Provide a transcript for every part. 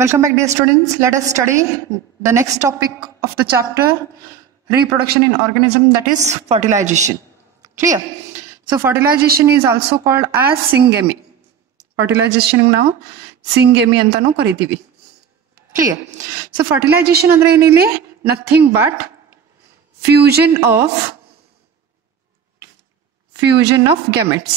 Welcome back, dear students. Let us study the next topic of the chapter, reproduction in organism, that is fertilization. Clear? So fertilization is also called as syngamy. Fertilization now syngamy antanu karitivi. Clear? So fertilization andre enili nothing but fusion of gametes.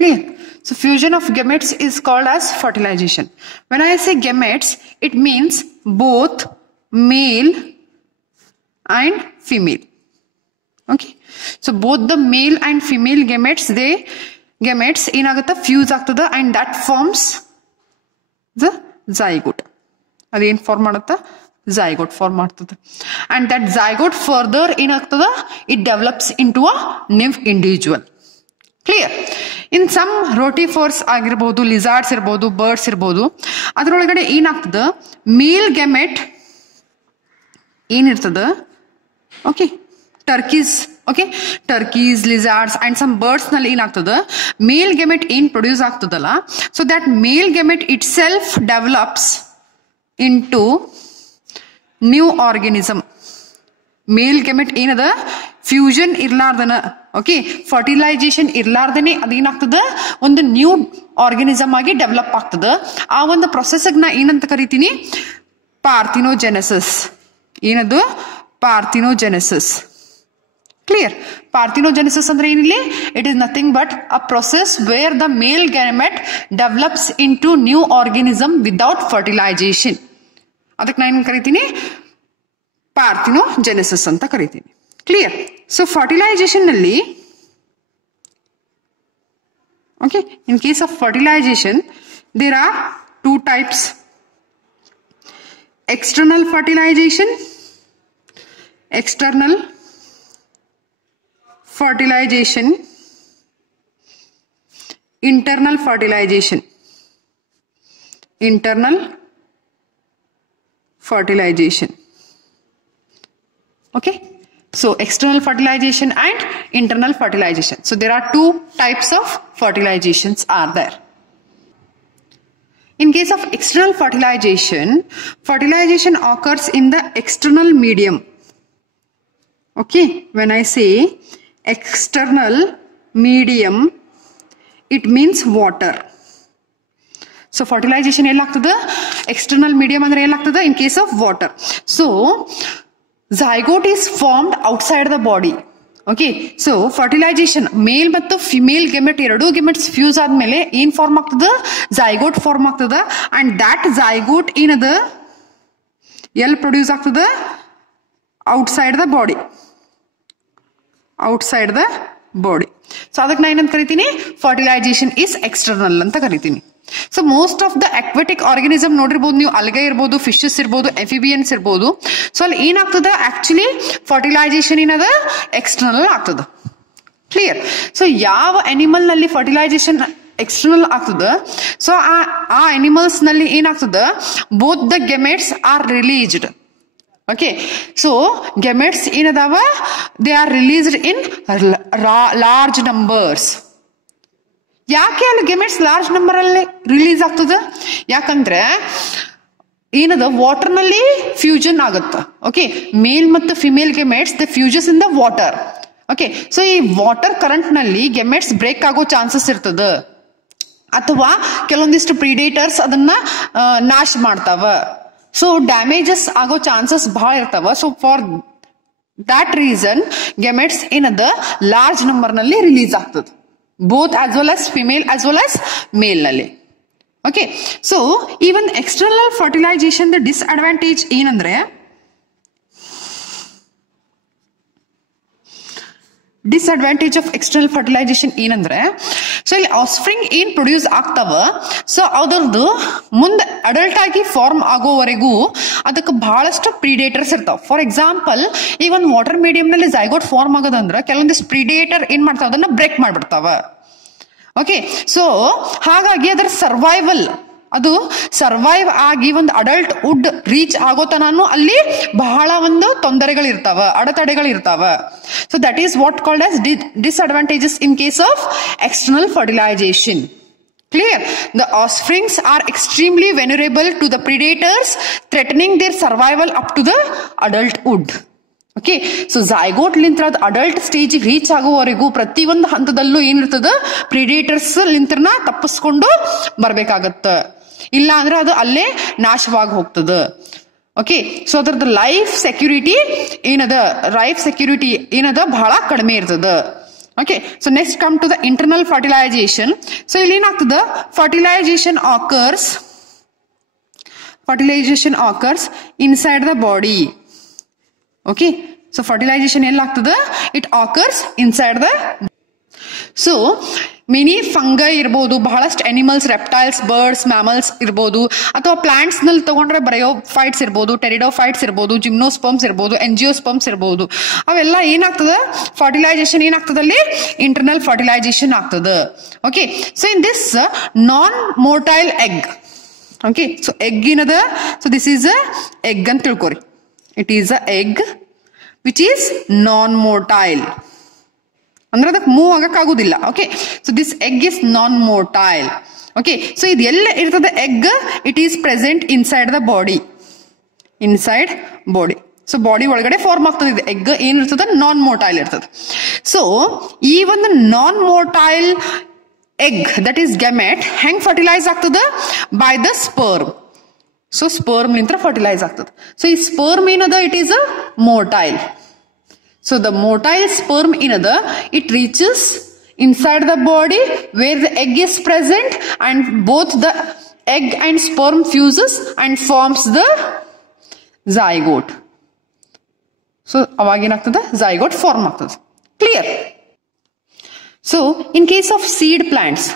Clear? So fusion of gametes is called as fertilization. When I say gametes, it means both male and female. Okay. So both the male and female gametes ಏನಾಗುತ್ತಾ fuse ಆಗ್ತದ and that forms the zygote. ಅದೇನ್ form ಮಾಡುತ್ತಾ zygote form ಮಾಡ್ತದ. And that zygote further ಏನಾಗ್ತದ it develops into a new individual. Clear? In some rotifers ಆಗಿರ್ಬೋದು, ಲಿಸಾರ್ಡ್ಸ್ ಇರ್ಬೋದು, birds ಇರ್ಬೋದು, ಅದರೊಳಗಡೆ ಏನಾಗ್ತದ ಮೇಲ್ ಗೆಮೆಟ್ ಏನಿರ್ತದ, okay, turkeys lizards and some birds ನಲ್ಲಿ ಏನಾಗ್ತದ ಮೇಲ್ ಗೆಮೆಟ್ ಏನ್ ಪ್ರೊಡ್ಯೂಸ್ ಆಗ್ತದಲ್ಲ, so that male gamete itself develops in to new organism. Male gamete ಏನದ ಫ್ಯೂಷನ್ ಇರ್ಲಾರ್ದನ, ಓಕೆ, ಫರ್ಟಿಲೈಸೇಷನ್ ಇರ್ಲಾರ್ದನೆ ಅದೇನಾಗ್ತದ ಒಂದು ನ್ಯೂ ಆರ್ಗನಿಸಮ್ ಆಗಿ ಡೆವಲಪ್ ಆಗ್ತದ. ಆ ಒಂದು ಪ್ರೊಸೆಸ್ ನಾ ಏನಂತ ಕರಿತೀನಿ, ಪಾರ್ಥಿನೋಜೆನೆಸಿಸ್. ಏನದು ಪಾರ್ಥಿನೋಜೆನೆಸಿಸ್. ಕ್ಲಿಯರ್? ಪಾರ್ಥಿನೋಜೆನೆಸಿಸ್ ಅಂದ್ರೆ ಏನಿಲ್ಲ, it is nothing but a process where the male gamete develops in to new organism without fertilisation. ಅದಕ್ಕೆ ನಾ ಏನ್ ಕರಿತೀನಿ, ಪಾರ್ಥಿನೋಜೆನೆಸಿಸ್ ಅಂತ ಕರಿತೀನಿ. ಕ್ಲಿಯರ್? ಸೊ ಫರ್ಟಿಲೈಸೇಷನ್ ನಲ್ಲಿ, okay, in case of fertilisation there are two types: external fertilization, internal fertilization. Okay, so external fertilization and internal fertilization. So there are two types of fertilizations are there. In case of external fertilization occurs in the external medium. Okay, when I say external medium, it means water. So fertilization ellagtada external medium andre ellagtada in case of water. So zygote is formed outside the body. Okay, so fertilisation male ಮತ್ತು female ಗೆಮೆಟ್ ಎರಡೂ gametes fuse ಆದ್ಮೇಲೆ ಏನ್ form ಆಗ್ತದ, zygote form ಆಗ್ತದ. And that zygote ಏನದ ಎಲ್ಲಿ produce ಆಗ್ತದ, outside the body. So ಅದಕ್ಕೆ ನಾ ಏನಂತ ಕರಿತೀನಿ, ಫರ್ಟಿಲೈಸೇಷನ್ ಇಸ್ ಎಕ್ಸ್ಟರ್ನಲ್ ಅಂತ ಕರಿತೀನಿ. So most of the aquatic organism ನೋಡಿರ್ಬೋದು ನೀವು, ಅಲ್ಗೆ ಇರ್ಬೋದು, ಫಿಶಸ್ ಇರ್ಬೋದು, ಎಫಿಬಿಯನ್ಸ್ ಇರ್ಬೋದು. ಸೊ ಅಲ್ಲಿ ಏನಾಗ್ತದ ಆಕ್ಚುಲಿ ಫರ್ಟಿಲೈಸೇಷನ್ ಏನದ ಎಕ್ಸ್ಟರ್ನಲ್ ಆಗ್ತದ. ಕ್ಲಿಯರ್? ಸೊ ಯಾವ ಅನಿಮಲ್ ನಲ್ಲಿ ಫರ್ಟಿಲೈಸೇಷನ್ ಎಕ್ಸ್ಟರ್ನಲ್ ಆಗ್ತದ, ಸೊ ಆ ಅನಿಮಲ್ಸ್ ನಲ್ಲಿ ಏನಾಗ್ತದ, both the gametes are released. Okay, so gametes ಏನದಾವ, they are released in large numbers. ಯಾಕೆ ಅಲ್ಲಿ ಗೆಮೆಟ್ಸ್ ಲಾರ್ಜ್ ನಂಬರ್ ಅಲ್ಲಿ ರಿಲೀಸ್ ಆಗ್ತದ, ಯಾಕಂದ್ರೆ ಏನದ ವಾಟರ್ ನಲ್ಲಿ ಫ್ಯೂಷನ್ ಆಗುತ್ತ. ಓಕೆ, ಮೇಲ್ ಮತ್ತು female gametes the fuses in the water. Okay, so ಈ ವಾಟರ್ ಕರೆಂಟ್ ನಲ್ಲಿ ಗೆಮೆಟ್ಸ್ ಬ್ರೇಕ್ ಆಗೋ ಚಾನ್ಸಸ್ ಇರ್ತದ, ಅಥವಾ ಕೆಲವೊಂದಿಷ್ಟು ಪ್ರಿಡೇಟರ್ಸ್ ಅದನ್ನ ನಾಶ ಮಾಡ್ತಾವ. ಸೊ ಡ್ಯಾಮೇಜಸ್ ಆಗೋ ಚಾನ್ಸಸ್ ಬಹಳ ಇರ್ತಾವ. So for that reason gametes ಏನದ ಲಾರ್ಜ್ ನಂಬರ್ ನಲ್ಲಿ ರಿಲೀಸ್ ಆಗ್ತದ, both as well as female as well as male nalli. Okay, so even external fertilization the disadvantage ಏನಂದ್ರೆ, ಡಿಸ್ಅಡ್ವಾಂಟೇಜ್ ಆಫ್ ಎಕ್ಸ್ಟರ್ನಲ್ ಫರ್ಟಿಲೈಸೇಷನ್ ಏನಂದ್ರೆ, so ಇಲ್ಲಿ ಆಫ್ಸ್ಪ್ರಿಂಗ್ ಏನ್ produce ಆಗ್ತಾವ, so ಅದರದ್ದು ಮುಂದೆ ಅಡಲ್ಟ್ ಆಗಿ ಫಾರ್ಮ್ ಆಗೋವರೆಗೂ ಅದಕ್ಕೆ ಬಹಳಷ್ಟು ಪ್ರಿಡೇಟರ್ಸ್ ಇರ್ತಾವ. ಫಾರ್ ಎಕ್ಸಾಂಪಲ್, ಈ ಒಂದು ವಾಟರ್ ಮೀಡಿಯಂ ನಲ್ಲಿ ಝೈಗೋಟ್ ಫಾರ್ಮ್ ಆಗೋದಂದ್ರೆ ಕೆಲವೊಂದಿಷ್ಟು ಪ್ರಿಡೇಟರ್ ಏನ್ ಮಾಡ್ತಾವ, ಅದನ್ನ ಬ್ರೇಕ್ ಮಾಡ್ಬಿಡ್ತಾವ. ಓಕೆ, ಸೊ ಹಾಗಾಗಿ ಅದರ ಸರ್ವೈವಲ್, ಅದು ಸರ್ವೈವ್ ಆಗಿ ಒಂದು ಅಡಲ್ಟ್ ವುಡ್ ರೀಚ್ ಆಗೋತನೂ ಅಲ್ಲಿ ಬಹಳ ಒಂದು ತೊಂದರೆಗಳಿರ್ತಾವ, ಅಡೆತಡೆಗಳಿರ್ತಾವ. So that is what called as disadvantages in case of external fertilisation. Clear? The offsprings are extremely vulnerable to the predators, threatening their survival up to the adulthood. Okay, so zygote ಲಿಂತ್ರ adult stage reach ಆಗುವವರೆಗೂ ಪ್ರತಿಯೊಂದು ಹಂತದಲ್ಲೂ ಏನಿರ್ತದ, predators ಲಿಂತ್ರನ ತಪ್ಪಿಸ್ಕೊಂಡು ಬರ್ಬೇಕಾಗತ್ತ, ಇಲ್ಲ ಅಂದ್ರೆ ಅದು ಅಲ್ಲೇ ನಾಶವಾಗಿ ಹೋಗ್ತದ. ಓಕೆ, ಸೊ ಅದ್ರದ್ದು ಲೈಫ್ ಸೆಕ್ಯೂರಿಟಿ ಏನದ ಬಹಳ ಕಡಿಮೆ ಇರ್ತದ. Okay, so next come to the internal fertilization. So ಇಲ್ಲಿ ಏನಾಗ್ತದ, fertilization occurs inside the body. Okay, so fertilization ಎಲ್ಲಾಗ್ತದ, it occurs inside the. So mini fungi ಇರ್ಬೋದು, ಬಹಳಷ್ಟು ಅನಿಮಲ್ಸ್, ರೆಪ್ಟೈಲ್ಸ್, ಬರ್ಡ್ಸ್, ಮ್ಯಾಮಲ್ಸ್ ಇರ್ಬೋದು, ಅಥವಾ ಪ್ಲಾಂಟ್ಸ್ ನಲ್ಲಿ ತಗೊಂಡ್ರೆ ಬ್ರಯೋಫೈಟ್ಸ್ ಇರ್ಬೋದು, ಟೆರಿಡೋಫೈಟ್ಸ್ ಇರ್ಬೋದು, ಜಿಮ್ನೋಸ್ಪರ್ಮ್ಸ್ ಇರ್ಬೋದು, ಎಂಜಿಯೋಸ್ಪರ್ಮ್ಸ್ ಇರ್ಬೋದು, ಅವೆಲ್ಲ ಏನಾಗ್ತದ, ಫರ್ಟಿಲೈಸೇಷನ್ ಏನಾಗ್ತದಲ್ಲಿ, ಇಂಟರ್ನಲ್ ಫರ್ಟಿಲೈಸೇಷನ್ ಆಗ್ತದ. Okay, so in this non motile egg. Okay, so egg ಏನದ, so this is a egg ಅಂತ ತಿಳ್ಕೊರಿ. It is a egg which is non-motile. ಅಂದ್ರೆ ಅದಕ್ಕೆ ಮೂವ್ ಆಗಕ್ಕಾಗುದಿಲ್ಲ. Okay, so this egg is non-motile. Okay, so ಇದು ಎಲ್ಲ ಇರ್ತದೆ egg, it is present inside the body. So body ಒಳಗಡೆ ಫಾರ್ಮ್ ಆಗ್ತದೆ ಇದು ಎಗ್. ಏನಿರ್ತದೆ, ನಾನ್ ಮೋಟೈಲ್ ಇರ್ತದೆ. ಸೊ ಈ ಒಂದು non motile egg, that is gamete, ಹೆಂಗ್ ಫರ್ಟಿಲೈಸ್ ಆಗ್ತದ, by the sperm. So sperm ನಿಂತ್ರ ಫರ್ಟಿಲೈಸ್ ಆಗ್ತದೆ. ಸೊ ಈ ಸ್ಪರ್ಮ್ ಏನದ, it is a motile. So the motile sperm ಏನದ, it reaches inside the body where the egg is present, and both the egg and sperm fuses and forms the zygote. So ಅವಾಗ ಏನಾಗ್ತದ, zygote form ಆಗ್ತದೆ. Clear? So in case of seed plants,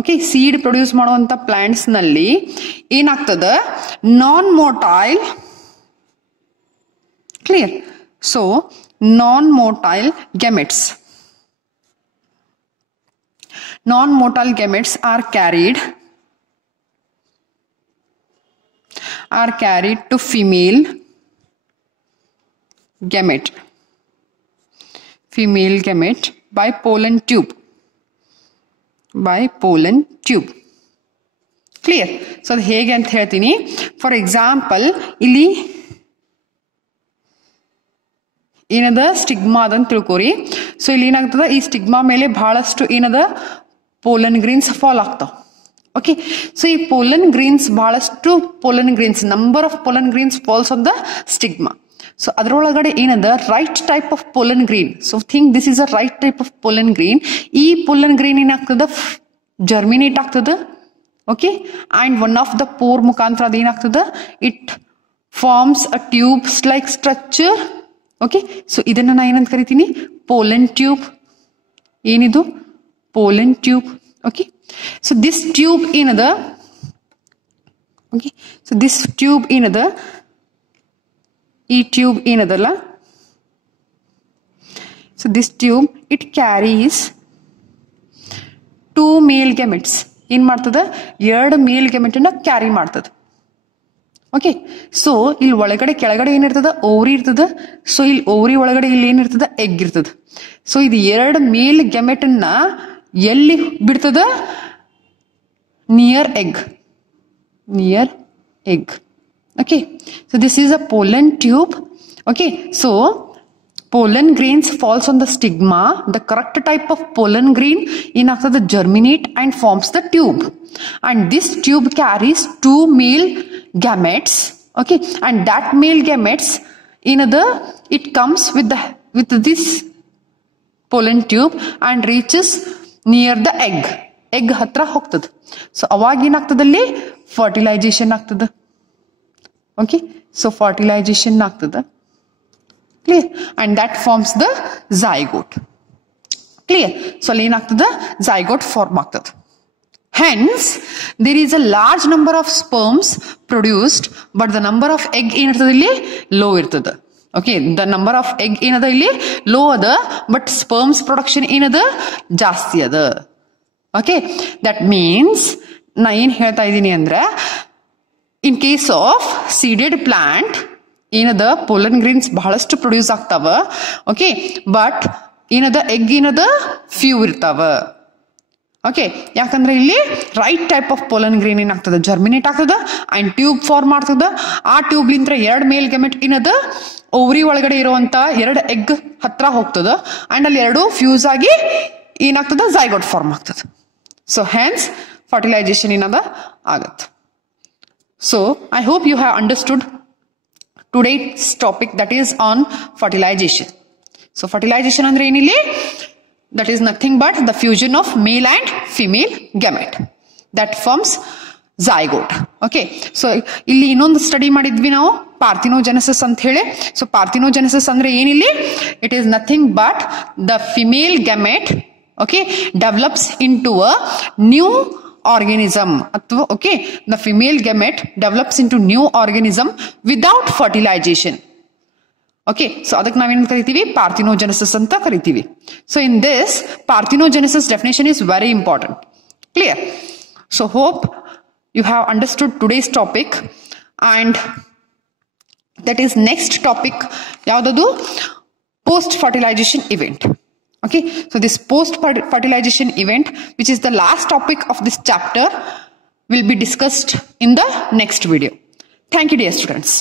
okay, seed produce ಮಾಡುವಂತ plants ನಲ್ಲಿ ಏನಾಗ್ತದ, non motile. Clear? So non motile gametes are carried to female gamete by pollen tube. Clear? So ಅದು ಹೇಗೆ ಅಂತ ಹೇಳ್ತೀನಿ. ಫಾರ್ ಎಕ್ಸಾಂಪಲ್, ಇಲ್ಲಿ ಏನದ, ಸ್ಟಿಗ್ಮಾ ಅದಂತ ತಿಳ್ಕೊರಿ. ಸೊ ಇಲ್ಲಿ ಏನಾಗ್ತದ, ಈ ಸ್ಟಿಗ್ಮಾ ಮೇಲೆ ಬಹಳಷ್ಟು ಏನದ, ಪೋಲನ್ ಗ್ರೀನ್ಸ್ ಫಾಲ್ ಆಗ್ತಾವ. ಓಕೆ, ಸೊ ಈ ಬಹಳಷ್ಟು pollen grains, number of pollen grains falls on the stigma. So ಅದರೊಳಗಡೆ ಏನದ, right type of pollen grain. So think this is a right type of pollen grain. ಈ pollen grain ಏನಾಗ್ತದ, germinate ಆಗ್ತದ. Okay, and one of the pore ಮುಖಾಂತರ ಅದೇನಾಗ್ತದ, it forms a tubes like structure. Okay, so ಇದನ್ನ ನಾ ಏನಂತ ಕರಿತೀನಿ, pollen tube. ಏನಿದು, pollen tube. Okay, so this tube ಏನದ, ಓಕೆ, ಸೊ ದಿಸ್ ಟ್ಯೂಬ್ ಏನದ, ಈ ಟ್ಯೂಬ್ ಏನದಲ್ಲ, so this tube it carries 2 male gametes. ಏನ್ ಮಾಡ್ತದ, 2 ಮೇಲ್ ಗೆಮೆಟ್ ಅನ್ನ ಕ್ಯಾರಿ ಮಾಡ್ತದ. ಓಕೆ, ಸೊ ಇಲ್ಲಿ ಒಳಗಡೆ ಕೆಳಗಡೆ ಏನಿರ್ತದ, ಓವರಿ ಇರ್ತದ. ಸೊ ಇಲ್ಲಿ ಓವರಿ ಒಳಗಡೆ ಇಲ್ಲಿ ಏನಿರ್ತದ, ಎಗ್ ಇರ್ತದ. ಸೊ ಇದು 2 ಮೇಲ್ ಗೆಮೆಟ್ ಅನ್ನ ಎಲ್ಲಿ ಬಿಡ್ತದ, near egg. Okay, so this is a pollen tube. Okay, so pollen grains falls on the stigma. The correct type of pollen grain the germinate and forms the tube, and this tube carries 2 male gametes. Okay, and that male gametes it comes with this pollen tube and reaches near the egg hatra hogtad. So avag enaagtadalli fertilization aagtad. Okay, so fertilization ಆಗ್ತದ. Clear? And that forms the zygote. Clear? So ಅಲ್ಲಿ ಏನಾಗ್ತದ, zygote form ಆಗ್ತದ. Hence, there is a large number of sperms produced, but the number of egg ಏನಿರ್ತದ ಇಲ್ಲಿ low ಇರ್ತದ. Okay, the number of egg ಏನದ ಇಲ್ಲಿ low ಅದ, but sperms production ಏನದ ಜಾಸ್ತಿ ಅದ. Okay, that means ನಾ ಏನ್ ಹೇಳ್ತಾ ಇದ್ದೀನಿ ಅಂದ್ರೆ, in case of seeded plant ಏನದ pollen grains ಬಹಳಷ್ಟು ಪ್ರೊಡ್ಯೂಸ್ ಆಗ್ತಾವ. ಓಕೆ, ಬಟ್ ಏನದ ಎಗ್ ಏನದ ಫ್ಯೂ ಇರ್ತಾವ. ಓಕೆ, ಯಾಕಂದ್ರೆ ಇಲ್ಲಿ right type of pollen grain ಏನಾಗ್ತದೆ, ಜರ್ಮಿನೇಟ್ ಆಗ್ತದ ಅಂಡ್ ಟ್ಯೂಬ್ ಫಾರ್ಮ್ ಆಗ್ತದ. ಆ ಟ್ಯೂಬ್ ಲಿಂತ್ರ 2 ಮೇಲ್ ಗೆಮೆಟ್ ಏನದ ಓವರಿ ಒಳಗಡೆ ಇರುವಂತ 2 ಎಗ್ ಹತ್ರ ಹೋಗ್ತದ ಅಂಡ್ ಅಲ್ಲಿ 2 ಫ್ಯೂಸ್ ಆಗಿ ಏನಾಗ್ತದ, ಝೈಗೋಟ್ ಫಾರ್ಮ್ ಆಗ್ತದ. ಸೊ ಹ್ಯಾನ್ಸ್ ಫರ್ಟಿಲೈಸೇಷನ್ ಏನದ ಆಗತ್ತೆ. So I hope you have understood today's topic, that is on fertilization. So fertilization andre enilli, that is nothing but the fusion of male and female gamete that forms zygote. Okay, so illi innondu study madidvi ನಾವು parthenogenesis ಅಂತ ಹೇಳಿ. So parthenogenesis ಅಂದ್ರೆ ಏನಿಲ್ಲಿ, it is nothing but the female gamete, okay, develops into a new organism. Okay, the female gamete develops into new organism without fertilization. Okay, so adak naven karitivi, parthenogenesis anta karitivi. So in this, parthenogenesis definition is very important. Clear? So hope you have understood today's topic, and that is next topic yavadadu, post fertilization event. Okay, so this post fertilization event, which is the last topic of this chapter, will be discussed in the next video. Thank you, dear students.